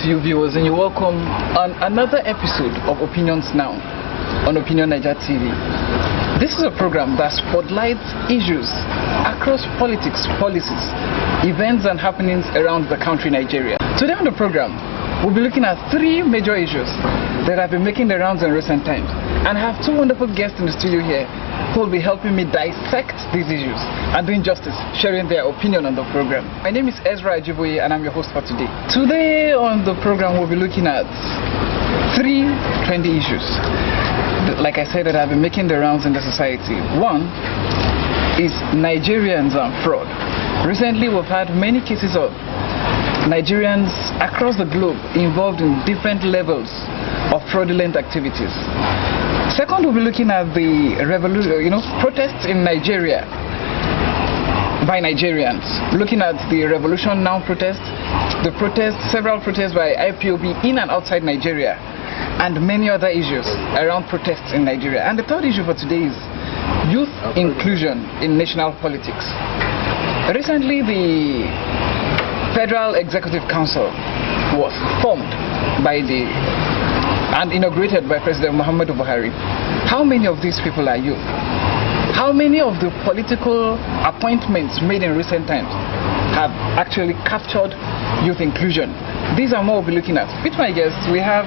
to you viewers, and you're welcome on another episode of Opinions Now on Opinion Niger TV. This is a program that spotlights issues across politics, policies, events and happenings around the country Nigeria. Today on the program, we'll be looking at three major issues that have been making the rounds in recent times, and I have two wonderful guests in the studio here who will be helping me dissect these issues and doing justice, sharing their opinion on the program. My name is Ezra Ajiboye and I'm your host for today. Today on the program we'll be looking at three trendy issues, like I said, that have been making the rounds in the society. One is Nigerians and fraud. Recently we've had many cases of Nigerians across the globe involved in different levels of fraudulent activities. Second, we'll be looking at the protests in Nigeria by Nigerians. Looking at the Revolution Now protest, several protests by IPOB in and outside Nigeria, and many other issues around protests in Nigeria. And the third issue for today is youth inclusion in national politics. Recently, the Federal Executive Council was formed and inaugurated by President Muhammadu Buhari. How many of these people are youth? How many of the political appointments made in recent times have actually captured youth inclusion? These are more we'll be looking at. With my guests, we have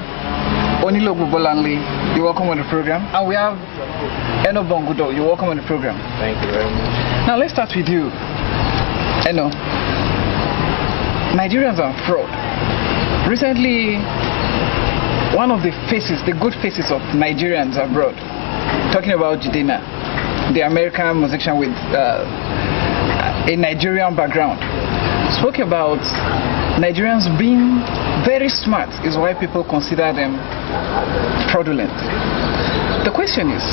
Onilogu Bolanle, you're welcome on the program. And we have Eno Bongudo, you're welcome on the program. Thank you very much. Now let's start with you, Eno. Nigerians are fraud. Recently, one of the good faces of Nigerians abroad, talking about Jidena, the American musician with a Nigerian background, spoke about Nigerians being very smart is why people consider them fraudulent. The question is,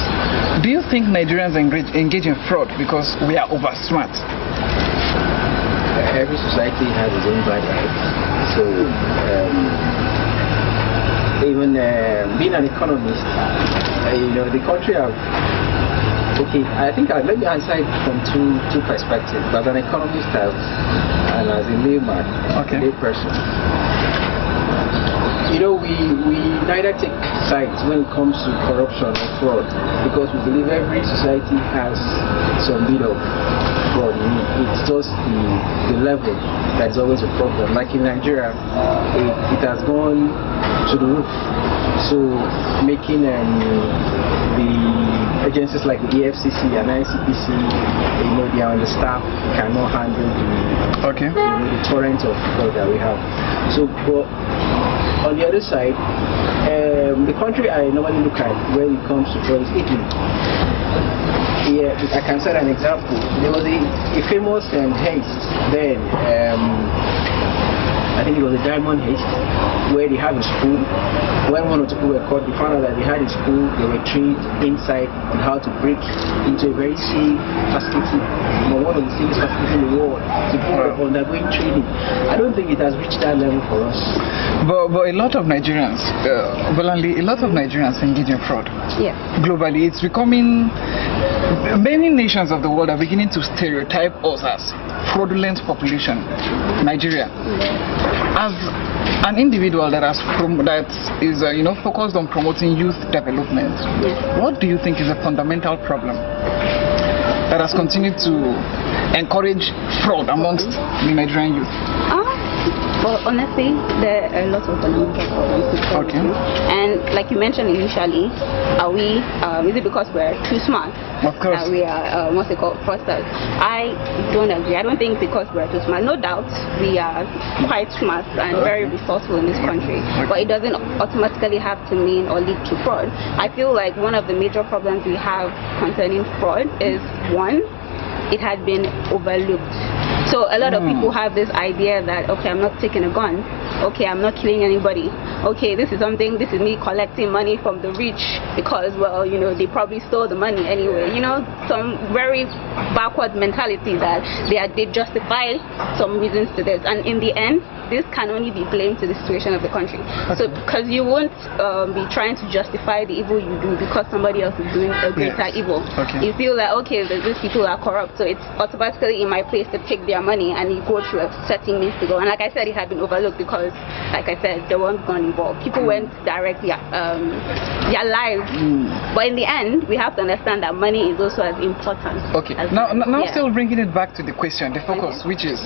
do you think Nigerians engage in fraud because we are over smart? Every society has its own bad side. So even being an economist, the country I think let me answer it from two perspectives. As an economist and as a layman, a layperson, we neither take sides when it comes to corruption or fraud, because we believe every society has some bit of fraud in it. It's just the level that's always a problem. Like in Nigeria, it has gone to the roof. So making the agencies like the EFCC and ICPC, they are understaffed, cannot handle the torrent of fraud that we have. So, but on the other side, the country I normally look at when it comes to fraud is Italy. Yeah, I can set an example. There was a famous heist then. I think it was a diamond heist where they had a school. When one or two people were caught, they found out that they had a school. They were trained inside on how to break into a very safe facility, one of the safest facilities in the world. People are undergoing training. I don't think it has reached that level for us. But a lot of Nigerians, engage in fraud. Yeah. Globally, it's becoming. Many nations of the world are beginning to stereotype us as fraudulent population. Nigeria, as an individual that is focused on promoting youth development, what do you think is a fundamental problem that has continued to encourage fraud amongst the Nigerian youth? Well, honestly, there are lots of fundamental problems. And like you mentioned initially, is it because we're too smart? Of course. We are, what's it called, fraudsters? I don't agree. I don't think because we're too smart. No doubt, we are quite smart and very resourceful in this country. But it doesn't automatically have to mean or lead to fraud. I feel like one of the major problems we have concerning fraud is, one, it has been overlooked. So a lot of people have this idea that, okay, I'm not taking a gun, okay, I'm not killing anybody, okay, this is me collecting money from the rich because, well, they probably stole the money anyway. Some very backward mentality that they justify some reasons to this, and in the end, this can only be blamed to the situation of the country. So because you won't be trying to justify the evil you do because somebody else is doing a greater evil. You feel like, okay, these people are corrupt, so it's automatically in my place to take their money, and you go through a setting needs to go. And like I said, it had been overlooked because, like I said, there weren't gun involved. People went directly their lives. But in the end, we have to understand that money is also as important. Okay. Now still bringing it back to the question, the focus, which is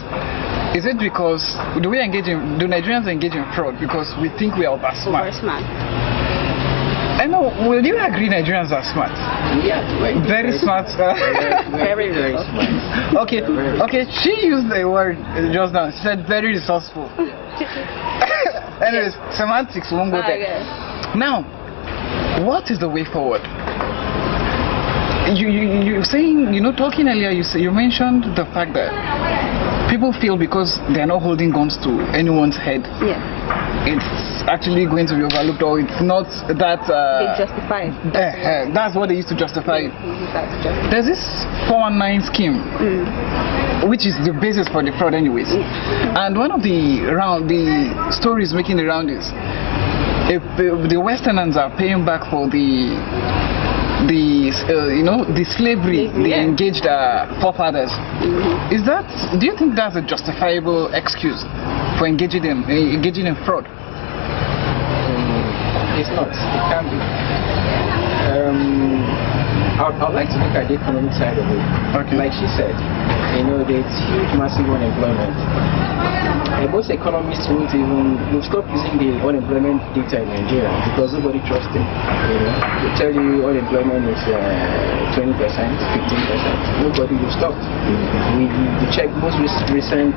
it because do Nigerians engage in fraud because we think we are over smart? I know. Will you agree Nigerians are smart? Yeah, very smart. Very smart. Okay. She used a word just now. She said very resourceful. Anyways, semantics won't go there. Now, what is the way forward? You're saying, talking earlier, you mentioned the fact that people feel because they're not holding guns to anyone's head, it's actually going to be overlooked, or it's not that they justify it. That's what they used to justify it. There's this 419 scheme, which is the basis for the fraud anyways. And one of the stories making the round is if the Westerners are paying back for the slavery they engaged forefathers. Do you think that's a justifiable excuse for engaging in fraud? It's not. It can be. I'd like to look at the economic side of it. Like she said, there's huge, massive unemployment. Most economists will stop using the unemployment data in Nigeria because nobody trusts it. They tell you unemployment is 20%, 15%. Nobody will stop. We check most recent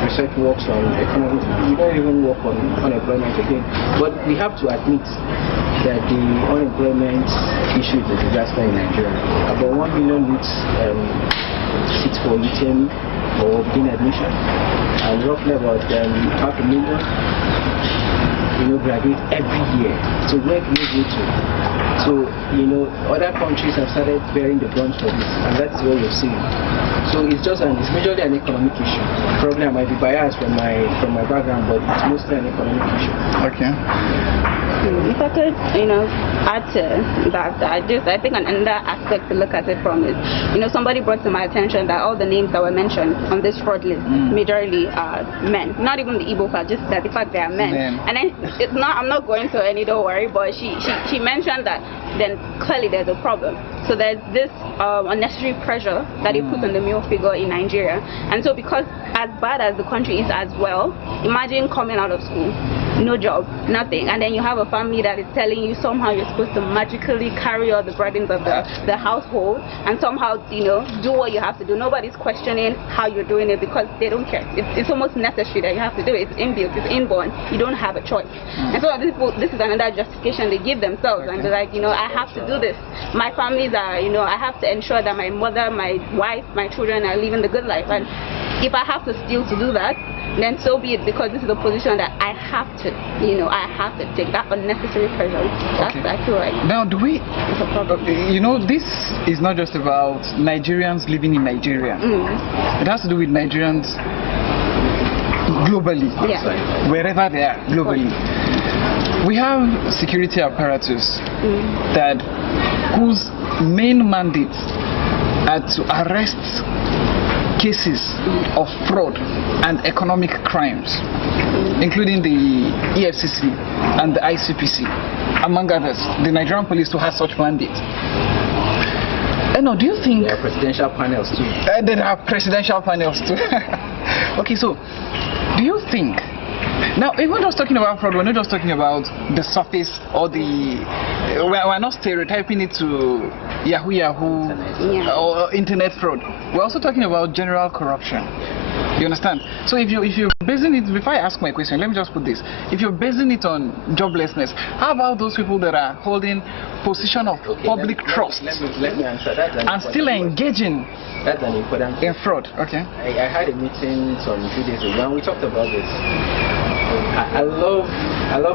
research works on economics. We don't even work on unemployment again. But we have to admit that the unemployment issue is a disaster in Nigeria. About 1 million youths sit for UTM or begin admission, and roughly about 500,000 graduate every year. So where do you go to? So other countries have started bearing the brunt for this, and that's what you're seeing. So it's majorly an economic issue. Probably I might be biased from my background, but it's mostly an economic issue. Okay. If I could, add to that, I think another aspect to look at it from is, somebody brought to my attention that all the names that were mentioned on this fraud list majorly are men. Not even the Igbo part, just that the fact they are men. And then I'm not going to any, don't worry, but she mentioned that then clearly there's a problem. So there's this unnecessary pressure that they put on the male figure in Nigeria. And so because as bad as the country is as well, imagine coming out of school, no job, nothing, and then you have a family that is telling you somehow you're supposed to magically carry all the burdens of the household and somehow, do what you have to do. Nobody's questioning how you're doing it because they don't care. It's almost necessary that you have to do it. It's inbuilt, it's inborn. You don't have a choice. And so this is another justification they give themselves, and they're like, I have to do this. My families are, I have to ensure that my mother, my wife, my children are living the good life. And if I have to steal to do that, then so be it, because this is a position that I have to, I have to take that unnecessary pressure. I feel like. Now, it's a problem. This is not just about Nigerians living in Nigeria. It has to do with Nigerians globally, wherever they are globally. We have security apparatus whose main mandates are to arrest cases of fraud and economic crimes, including the EFCC and the ICPC, among others. The Nigerian police too has such mandates. Do you think... There are presidential panels too. There are presidential panels too. Okay, so do you think... Now, if we're just talking about fraud, we're not just talking about the surface or we're not stereotyping it to Yahoo or internet fraud. We're also talking about general corruption. You understand? So if you're basing it, before I ask my question, let me just put this. If you're basing it on joblessness, how about those people that are holding position of public trust let me answer that. And still engaging That's an important in fraud? Okay. I had a meeting some 2 days ago and we talked about this. I love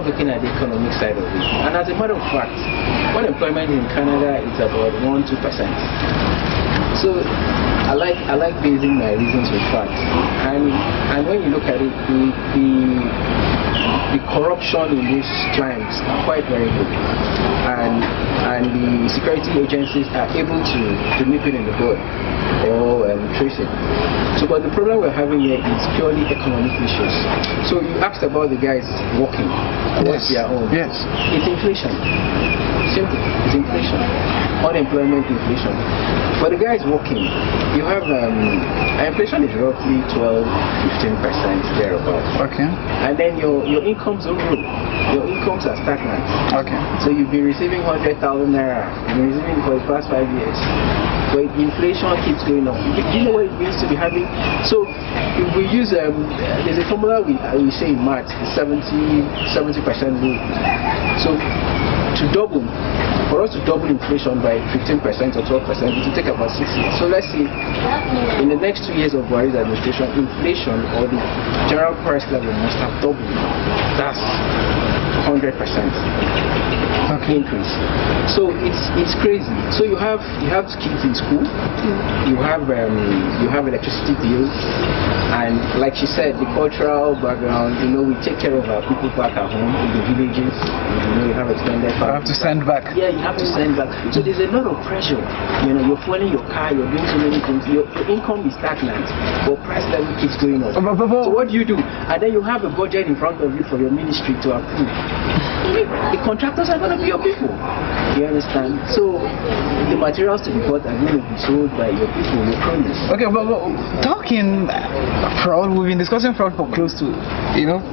looking at the economic side of it. And as a matter of fact, unemployment in Canada is about 1-2%. So I like basing my reasons with facts, and when you look at it, the corruption in these clients are quite very good, and the security agencies are able to nip it in the bud or trace it. So, but the problem we're having here is purely economic issues. So you asked about the guys working, what's their own? Yes. It's inflation. Simple. It's inflation. Unemployment, inflation. For the guys working, you have inflation is roughly 12-15% thereabouts. Okay. And then your incomes don't grow. Your incomes are stagnant. Okay. So you've been receiving 100,000 naira. You've been receiving for the past 5 years. But inflation keeps going up. Do you know what it means to be having? So if we use there's a formula we say in maths, the 70% rule. So for us to double inflation by 15% or 12%, it will take about 6 years. So let's say in the next 2 years of Buhari's administration, inflation or the general price level must have doubled. That's 100%. Increase. So it's crazy. So you have kids in school, you have electricity bills, and like she said, the cultural background. We take care of our people back at home in the villages. You have extended family. You have to send back. Yeah, you have to send back. So there's a lot of pressure. You're fueling your car, you're doing so many things. Your income is stagnant, but price level keeps going up. So what do? And then you have a budget in front of you for your ministry to approve. The contractors are going to be your people. You understand? So the materials to be bought are going to be sold by your people, your cronies. Okay, but talking fraud, we've been discussing fraud for close to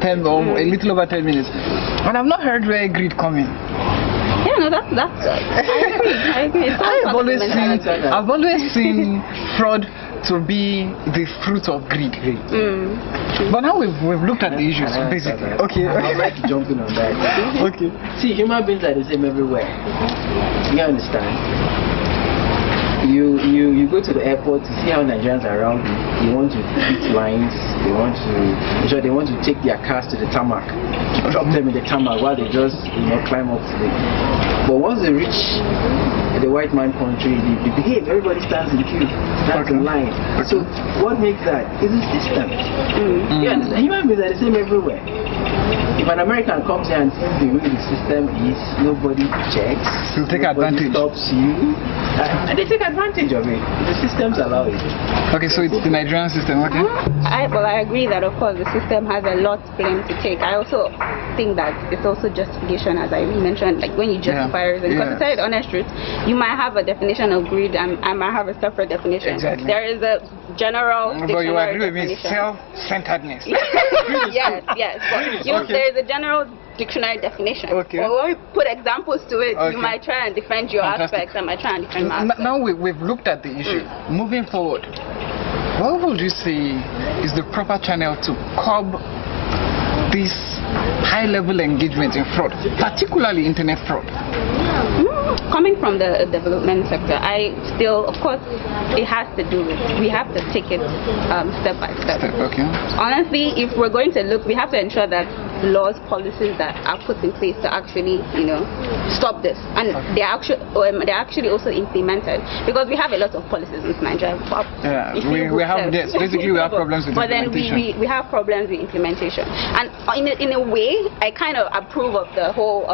10 or a little over 10 minutes, and I've not heard where greed come in. Yeah, no, that's I agree. I've always seen fraud to be the fruit of greed. But now we've looked at the issues basically. Okay. I'd like to jump in on that. Okay. See, human beings are the same everywhere. You understand? You go to the airport to see how Nigerians are around you. They want to beat lines. They want to take their cars to the tarmac, to drop them in the tarmac while they just climb up to it. But once they reach the white man country, they behave. Everybody stands in queue, stands in line. So what makes that is the system. You understand? Human beings are the same everywhere. If an American comes here and sees the way the system is, nobody checks. He'll take advantage. Stops you, and they take advantage of it. The systems allow it. Okay, so it's the Nigerian system. Okay. I agree that of course the system has a lot of blame to take. I also think that it's also justification, as I mentioned, like when you justify everything. Because to tell you the honest truth, you might have a definition of greed and I might have a separate definition. Exactly. There is a general but you agree with me, definition. Self-centeredness. Yes. But there is a general dictionary definition. Okay. But when we put examples to it, Okay. you might try and defend your aspects, I might try and defend my aspects. Now we've looked at the issue. Moving forward, what would you say is the proper channel to curb this high-level engagement in fraud, particularly internet fraud? Coming from the development sector, I still, of course, it has to do with, we have to take it step by step. Okay. Honestly, if we're going to look, we have to ensure that laws, policies that are put in place to actually, stop this, and they're actually also implemented, because we have a lot of policies in Nigeria. Yeah, we have this. Basically, we have problems with implementation. But then we have problems with implementation, and in a way, I kind of approve of the whole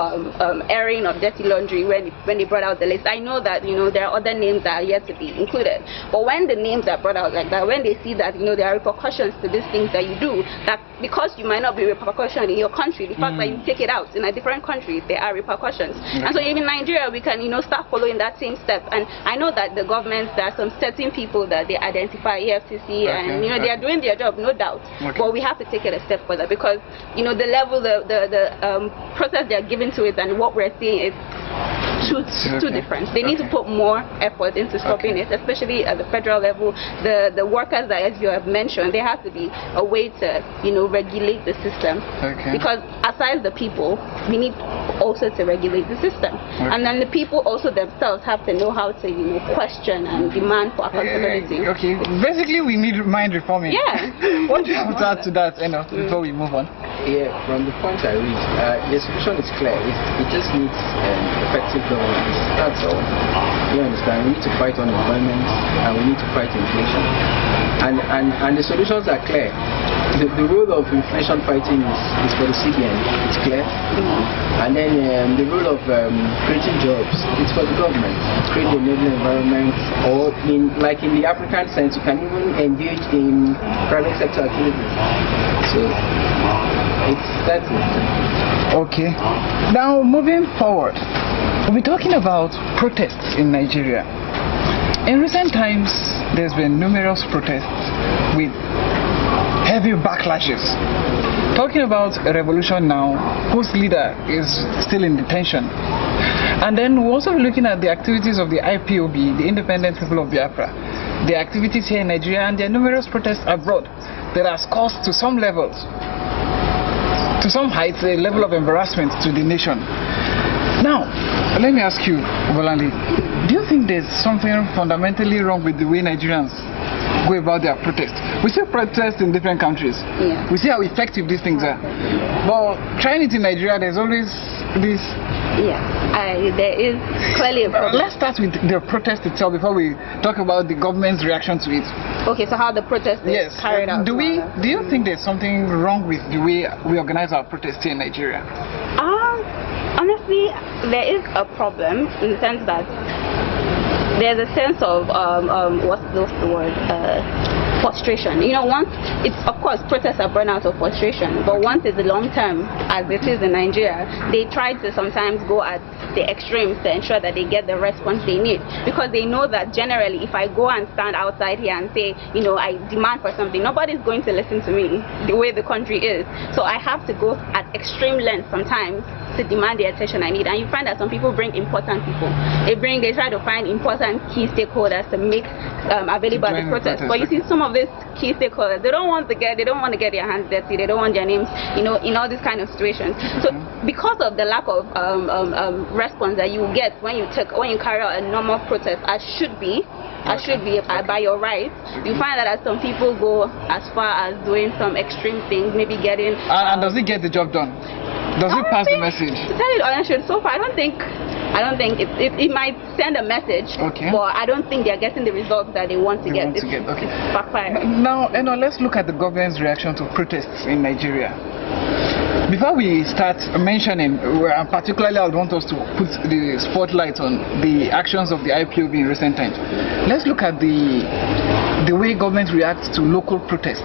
airing of dirty laundry when they brought out the list. I know that there are other names that are yet to be included, but when the names are brought out like that, when they see that there are repercussions to these things that you do, that because you might not be repercussion in your country, the fact that you take it out in a different country, there are repercussions. And so even in Nigeria, we can start following that same step. And I know that the government, there are some certain people that they identify, EFCC, and they are doing their job, no doubt. But we have to take it a step further, because the level, the process they are giving to it and what we're seeing is too different. They need to put more effort into stopping it, especially at the federal level. The workers that, as you have mentioned, there has to be a way to regulate the system. Because aside the people, we need also to regulate the system. And then the people also themselves have to know how to question and demand for accountability. Okay. Basically, we need mind reforming. Yeah. What do you have to add to that, before we move on? Yeah, from the point I reached, the solution is clear. It just needs effective government. That's all. You understand? We need to fight unemployment and we need to fight inflation. And the solutions are clear. The role of inflation fighting is for the CBN. It's clear. And then the role of creating jobs, it's for the government. Create the enabling environment, or in the African sense, you can even engage in private sector activities. So that's it. Okay. Now moving forward, we're talking about protests in Nigeria. In recent times, there's been numerous protests with heavy backlashes. Talking about a revolution now, whose leader is still in detention. And then we're also looking at the activities of the IPOB, the Independent People of Biafra, the activities here in Nigeria, and there are numerous protests abroad that has caused to some levels, to some heights, a level of embarrassment to the nation. Now, let me ask you, Obolandi, do you think there's something fundamentally wrong with the way Nigerians go about their protests? We see protests in different countries. Yeah. We see how effective these things are. But trying it in Nigeria, there's always this. Yeah, there is clearly a problem. Let's start with the protest itself before we talk about the government's reaction to it. Okay, so how the protest is carried out. Do you think there's something wrong with the way we organize our protests here in Nigeria? Honestly, there is a problem in the sense that there's a sense of what's the word? Frustration. You know, once it's, of course, protests are born out of frustration, but once it's long term, as it is in Nigeria, they try to sometimes go at the extremes to ensure that they get the response they need, because they know that generally, if I go and stand outside here and say, you know, I demand for something, nobody's going to listen to me the way the country is. So I have to go at extreme lengths sometimes to demand the attention I need. And you find that some people bring important people. They try to find important key stakeholders to make available at the protest. But you see, some of these key stakeholders, they don't want to get their hands dirty. They don't want their names, you know, in all these kind of situations. So because of the lack of response that you get when you carry out a normal protest, as should be by your rights, you find that some people go as far as doing some extreme things, maybe getting. And does it get the job done? Does it pass the message? To tell you the honest truth, so far I don't think it might send a message, okay, but I don't think they're getting the results that they want to get. Okay. Backfire. Now, let's look at the government's reaction to protests in Nigeria. Before we start mentioning, particularly I would want us to put the spotlight on the actions of the IPOB in recent times, let's look at the way government reacts to local protests.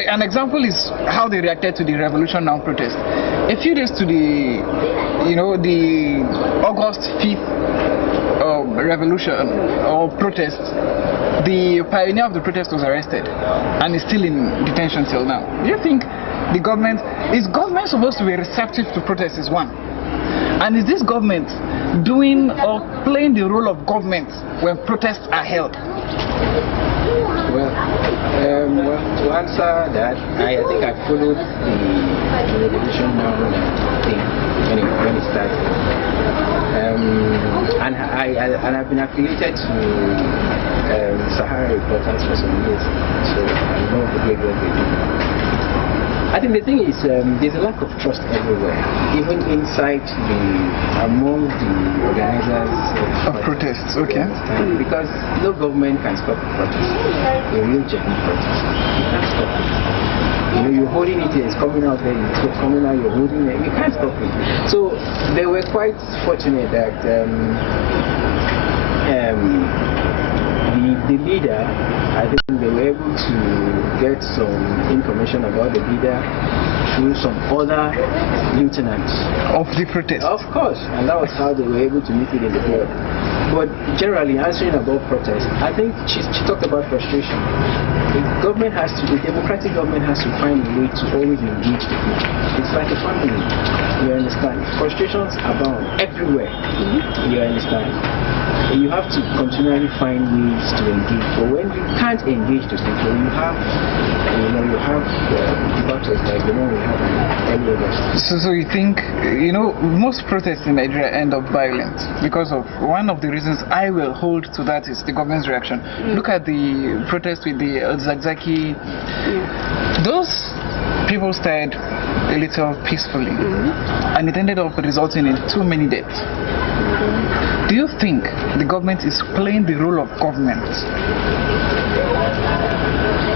An example is how they reacted to the Revolution Now protest. A few days to the August 5th revolution or protest, the pioneer of the protest was arrested and is still in detention till now. Do you think is government supposed to be receptive to protests is one? And is this government doing or playing the role of government when protests are held? Well, to answer that, I think I followed the Revolution Now thing when it started, and I've been affiliated to Sahara Reporters for some years, so I know the great work they do. I think the thing is, there's a lack of trust everywhere, even among the organizers of protests. Okay. Because no government can stop a protest, a real genuine protest. You can't stop it. You know, you're holding it, it's coming out there, it's coming out, you're holding it, you can't stop it. So they were quite fortunate that the leader, I think they were able to get some information about the leader through some other lieutenants of the protest. Of course, and that was how they were able to meet it in the board. But generally, answering about protest, I think she talked about frustration. The democratic government has to find a way to always engage the people. It's like a family, you understand? Frustrations abound everywhere, you understand? You have to continually find ways to engage. But when you can't engage those people, you have debates like the one we had earlier. So you think, most protests in Nigeria end up violent because of one of the reasons I will hold to that is the government's reaction. Look at the protest with the Zakzaki. Those people started a little peacefully, and it ended up resulting in too many deaths. Do you think the government is playing the role of government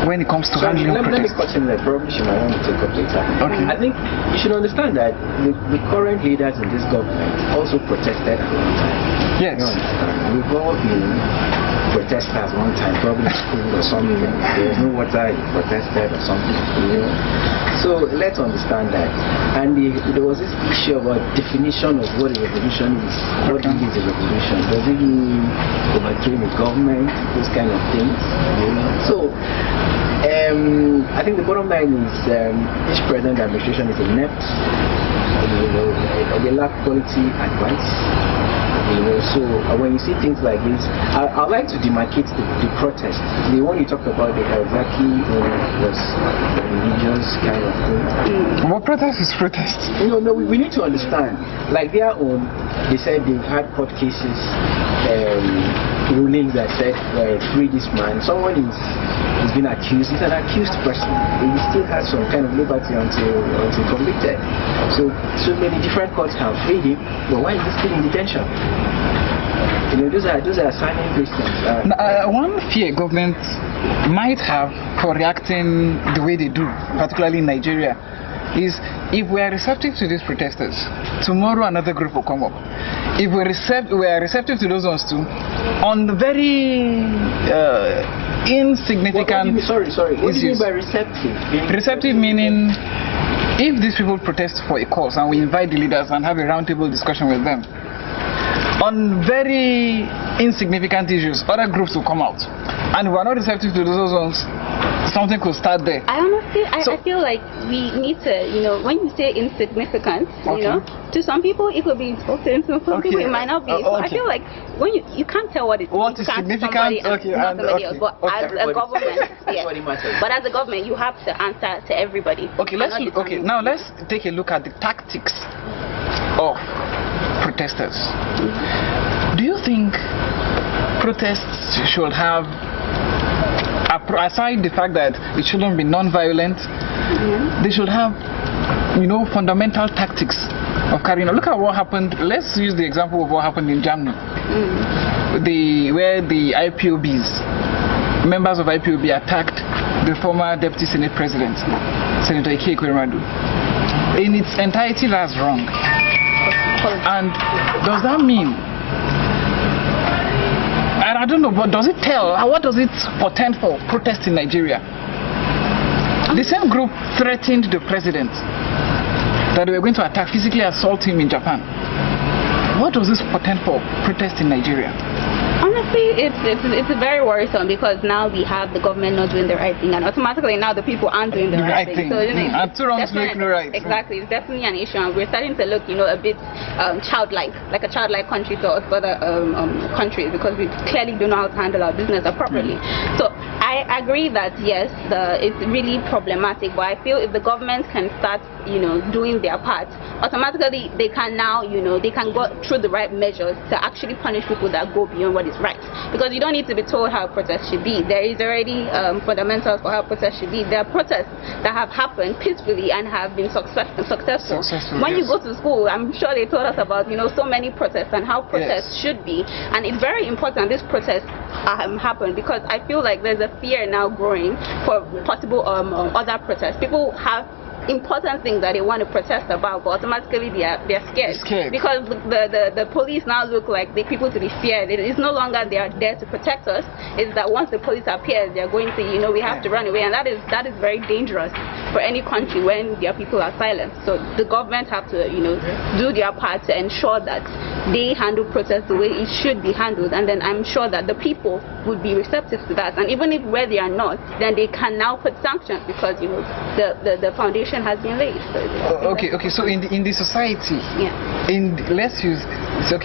when it comes to handling let me protests? cut in there. Probably she might want to take up later. Okay. I think you should understand that the current leaders in this government also protested at one time. Yes. You understand? We've all been protesters one time, probably in school or something. There was no water, you protested or something. You know? So let's understand that. And there was this issue about definition of what a revolution is. What really is a revolution? Does it mean overthrowing the government? Those kind of things. You know? So I think the bottom line is this present administration is inept. You know, they lack quality advice. You know, so when you see things like this, I'd like to demarcate the protest. The one you talked about, the exactly was religious kind of thing. What protest is protest? No, we need to understand. Like their own, they said they've had court cases, rulings that said free this man. Someone is been accused. He's an accused person. He still has some kind of liberty until convicted. So many different courts can free him. But why is he still in detention? You know, those are signing Christians. One fear government might have for reacting the way they do, particularly in Nigeria, is if we are receptive to these protesters, tomorrow another group will come up. If we are receptive to those ones too, on the very insignificant sorry. What do you mean issues. by receptive? Receptive meaning if these people protest for a cause and we invite the leaders and have a roundtable discussion with them, on very insignificant issues, other groups will come out. And if we are not receptive to those ones, something could start there. I feel like we need to, you know, when you say insignificant, you know, to some people it could be important, to some people it might not be. So I feel like when you can't tell what is significant, but as a government, but as a government you have to answer to everybody. Now let's take a look at the tactics of protesters. Do you think protests should have, aside the fact that it shouldn't be non-violent, they should have, you know, fundamental tactics of carrying on? Look at what happened. Let's use the example of what happened in Germany, where the IPOBs, members of IPOB attacked the former Deputy Senate President, Senator Enqiries. In its entirety, that's wrong. And does that mean, and I don't know, but does it tell, what does it portend for protests in Nigeria? The same group threatened the president that they were going to attack, physically assault him in Japan. What does this portend for protests in Nigeria? Honestly, it's very worrisome because now we have the government not doing the right thing, and automatically now the people aren't doing the right thing. So, and two wrongs make no right. Exactly, it's definitely an issue, and we're starting to look, you know, a bit childlike, like a childlike country to other countries, because we clearly don't know how to handle our business properly. So I agree that yes, it's really problematic, but I feel if the government can start, you know, doing their part, automatically they can now, you know, they can go through the right measures to actually punish people that go beyond what is right. Because you don't need to be told how protests should be. There is already fundamentals for how protests should be. There are protests that have happened peacefully and have been successful. When you go to school, I'm sure they told us about, you know, so many protests and how protests should be. And it's very important this protest happen, because I feel like there's a fear now growing for possible other protests. People have important things that they want to protest about, but automatically they're scared. Because the police now look like the people to be feared. It's no longer they are there to protect us. It's that once the police appears, they're going to, you know, we have to run away, and that is very dangerous for any country when their people are silent. So the government have to, you know, do their part to ensure that they handle protests the way it should be handled, and then I'm sure that the people would be receptive to that. And even if where they are not, then they can now put sanctions, because, you know, the foundation has been laid. So okay. So in the society,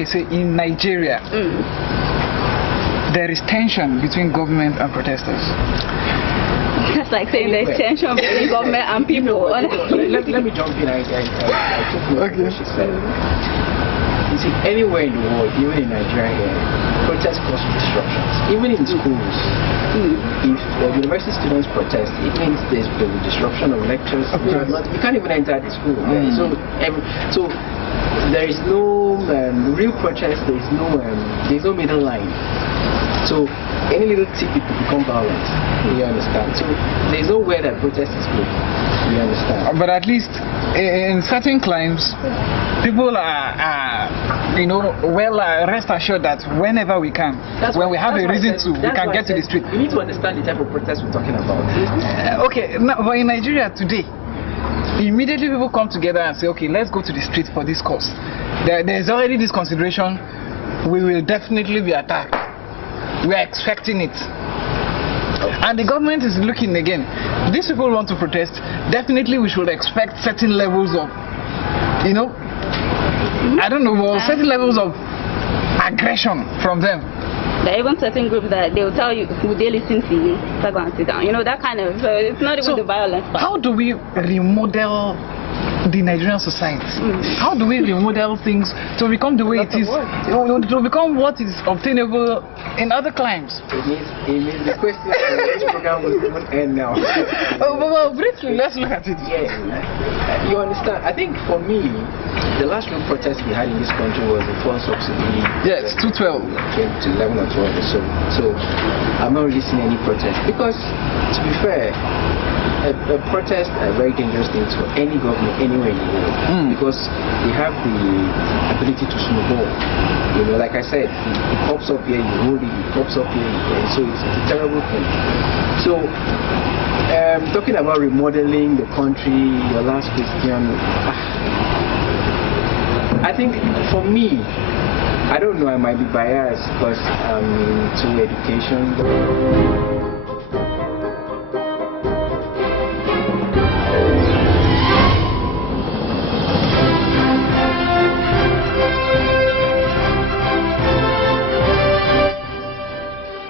so in Nigeria, there is tension between government and protesters. That's like saying there's tension between government and people. Let me jump in. I took what she said. You see, anywhere in the world, even in Nigeria here, protest causes disruptions. Even in schools, if university students protest, it means there's disruption of lectures. You can't even enter the school. So there is no real protest. There's no middle line. So any little tip it could become violent. You understand? So there's no way that protest is good. You understand? But at least in certain climes, people are rest assured that whenever we can, when we have a reason to, we can get to the street. We need to understand the type of protest we're talking about. Okay, now, but in Nigeria today, immediately people come together and say, okay, let's go to the street for this cause. There's already this consideration, we will definitely be attacked. We are expecting it. And the government is looking again. These people want to protest. Definitely we should expect certain levels of, certain levels of aggression from them. There are even certain groups that they will tell you, would they listen to you? So go and sit down. That kind of, so it's not even the violence part. How do we remodel the Nigerian society? How do we remodel things to become the way it is, to become what is obtainable in other climes? It means the question this program will even end now. Well, briefly, let's look at it. Yeah, you understand? I think for me, the last real protest we had in this country was the fuel subsidy. Yes, 2012. Came to 11 or 12 or so. So I'm not really seeing any protest because, to be fair, a protest is a very dangerous thing to any government anywhere in the world because they have the ability to snowball. Like I said, it pops up here, you hold it, it pops up here, so it's a terrible thing. So, talking about remodeling the country, your last question, I think for me, I don't know, I might be biased because I'm into education.